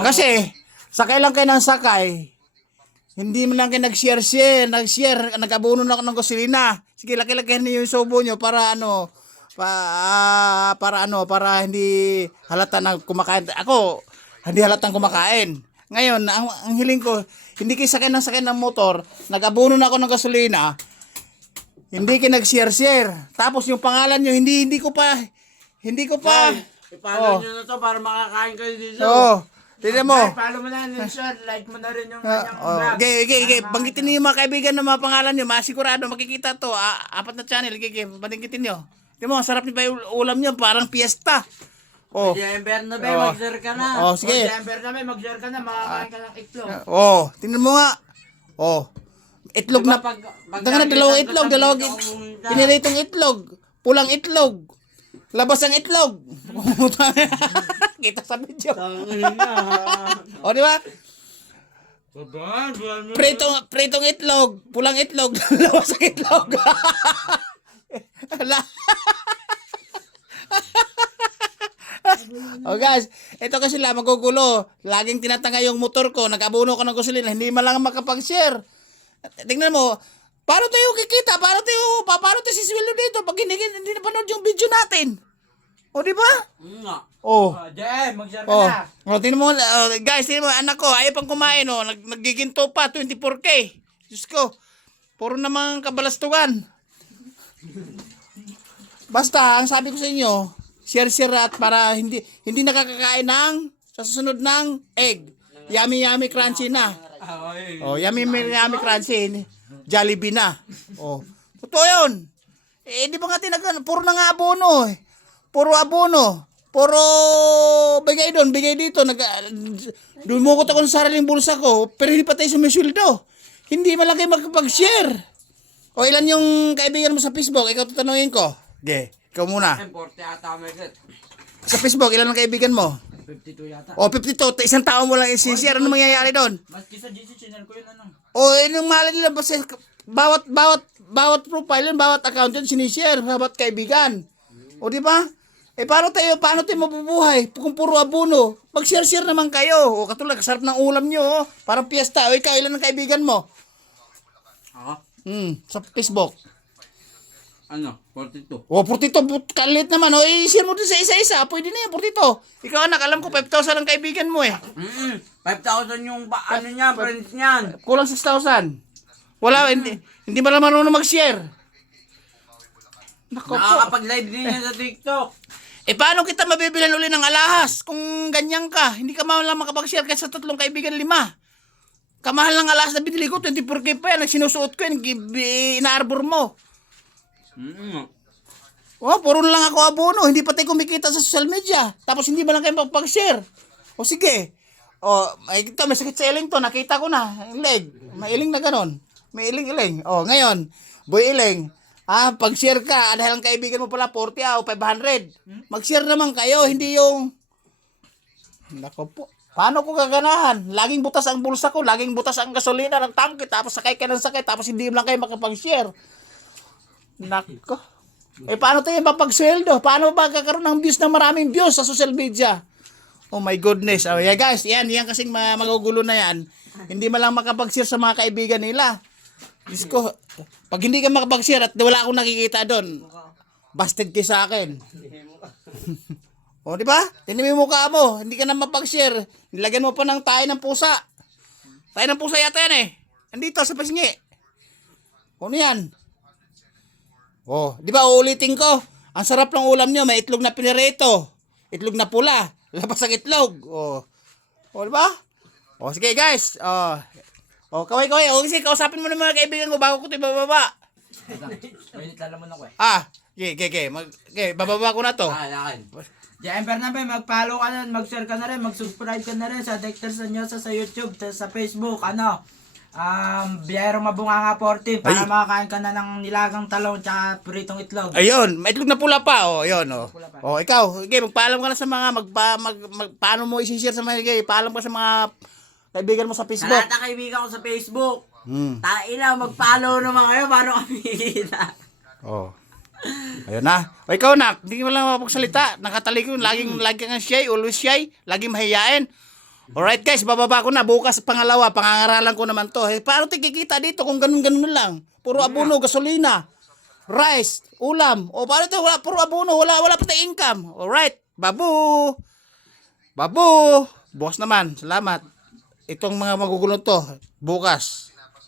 Kasi, sakay lang kayo ng sakay. Hindi mo lang kayo nag-share, nag-abono na ako ng gasolina. Sige, laki-laki niyo yung sobo nyo para para hindi halata na kumakain. Ako, hindi halatang kumakain. Ngayon, ang hiling ko, hindi kayo sakay ng motor, nag-abono na ako ng gasolina, hindi kayo nag-share. Tapos yung pangalan nyo, hindi ko pa. Ipalo nyo na to para makakain kayo dito. Tignan mo. Follow mo na yun, sir. Like mo na rin yung kanyang vlog. Okay. Banggitin niyo yung mga kaibigan ng mga pangalan niyo. Masigurado, makikita to. 4 na channel. Banggitin niyo. Tignan mo, sarap niyo pa yung ulam niyo. Parang fiesta. December na ba, mag-share ka na. Sige. December na ba, mag-share ka na. Makakain ka ng itlog. Tingnan mo nga. Itlog na. Dalawang itlog. Piniritong itlog. Pulang itlog. Labas ang itlog. Kita sa video. Di ba? Pritong itlog, pulang itlog, labas ang itlog. Guys, ito kasi magugulo. Laging tinatanga yung motor ko, nag-abono ko ng gasolina, hindi man lang makapag-share. Tingnan mo, paano tayo kikita? Paano tayo sisweldo dito pag hindi napanood yung video natin? Di ba? Mag-share ka na. Tingnan mo, guys, tingnan mo, anak ko, ayaw pang kumain, nagiginto pa, 24K. Diyos ko, puro namang kabalastugan. Basta, ang sabi ko sa inyo, share at para hindi nakakakain sa susunod ng egg. Yummy crunchy na. Yummy crunchy. Jollibee na. Totoo yun. Di ba nga puro na nga abono eh. Puro abono. Puro bigay doon, bigay dito. Dumukot ako sa sariling bulsa ko, pero hindi pa tayo sumisweldo. Hindi man lang kayo magpag-share. Ilan yung kaibigan mo sa Facebook? Ikaw tatanungin ko. Ikaw muna. 40 ata may get. Sa Facebook, ilan ang kaibigan mo? 52 yata. 52. Isang tao mo lang i-share. Ano mangyayari doon? Maski sa GC channel ko yun ano. Yung malay nila, bawat profile, bawat account yun, sinishare, bawat kaibigan. Di ba? Paano tayo mabubuhay kung puro abono? Mag-share naman kayo. Katulad, kasarap ng ulam nyo. Parang piyesta. Ikaw, ilan ang kaibigan mo? Ako? Sa Facebook. 42. 42. Kalit naman. I-share mo din sa isa-isa. Pwede na yan, 42. Ikaw, anak, alam ko, 5,000 ang kaibigan mo eh. 5,000 yung niya, friends niyan. Kulang 6,000. Wala, hindi ba naman marunong mag-share? Nakakapag-live din yan sa TikTok. Paano kita mabibilan uli ng alahas kung ganyan ka? Hindi ka lang makapag-share kasi sa 3 kaibigan 5. Kamahal ng alahas na binili ko, 24K pa yan. Sinusuot ko yan, inaarbor mo. Puro na lang ako abono. Hindi pa tayo kumikita sa social media. Tapos hindi ba lang kayo magpag-share? Sige. May sakit sa iling to. Nakita ko na. Leg. May iling na ganon. May iling. Ngayon, boy iling. Pag-share ka, dahil ang kaibigan mo pala 40 o 500. Mag-share naman kayo, hindi yung... Nako po. Paano ko gaganahan? Laging butas ang bulsa ko, laging butas ang gasolina ng tangke, tapos sakay ka ng sakay, tapos hindi lang kayo makapag-share. Nako. Paano tayo mapag-sweldo? Paano ba kakaroon ng views na maraming views sa social media? Oh my goodness. Guys, yan kasing magugulo na yan. Hindi man lang makapag-share sa mga kaibigan nila. Diyos ko, pag hindi ka makapag-share at wala akong nakikita doon, busted kayo sa akin. Di ba? Tingnan mo mukha mo, hindi ka na mapag-share. Nilagyan mo pa ng tayo ng pusa. Tayo ng pusa yata yan eh. Andito sa pasingi. Ano yan? Di ba uulitin ko? Ang sarap ng ulam niyo, may itlog na pinirito. Itlog na pula. Labas ang itlog. Di ba? Sige guys. Kaway. Sige, kausapin mo ng mga kaibigan ko bago ko ito ibababa. Minute lang naman ako eh. Bababa ko na to. December na ba, mag-follow ka na, mag-share ka na rin, mag-subscribe ka na rin sa Dexter Sanyosa sa YouTube, sa Facebook, Biyero Mabunganga 14 para makakain ka na ng nilagang talong tsaka pritong itlog. Ayun, may itlog na pula pa. Ikaw, magpaalam ka na sa mga, paano mo i-share sa mga, paalam ka sa mga kaibigan mo sa Facebook. Sa lahat ng kaibigan ko sa Facebook. Taina, mag-follow naman kayo. Paano kami kita? Ayun na. O ikaw na, hindi mo lang mapagsalita. Nakatalikod, lagi kang shy, always shy, lagi mahiyain. Alright guys, bababa ko na. Bukas pangalawa, pangangaralan ko naman to. Paano kikita dito kung ganun-ganun lang? Puro abono, gasolina, rice, ulam. O paano ito? Puro abono, wala pa tayong income. Alright, babu. Bukas naman, salamat. Itong mga magugulo to, bukas.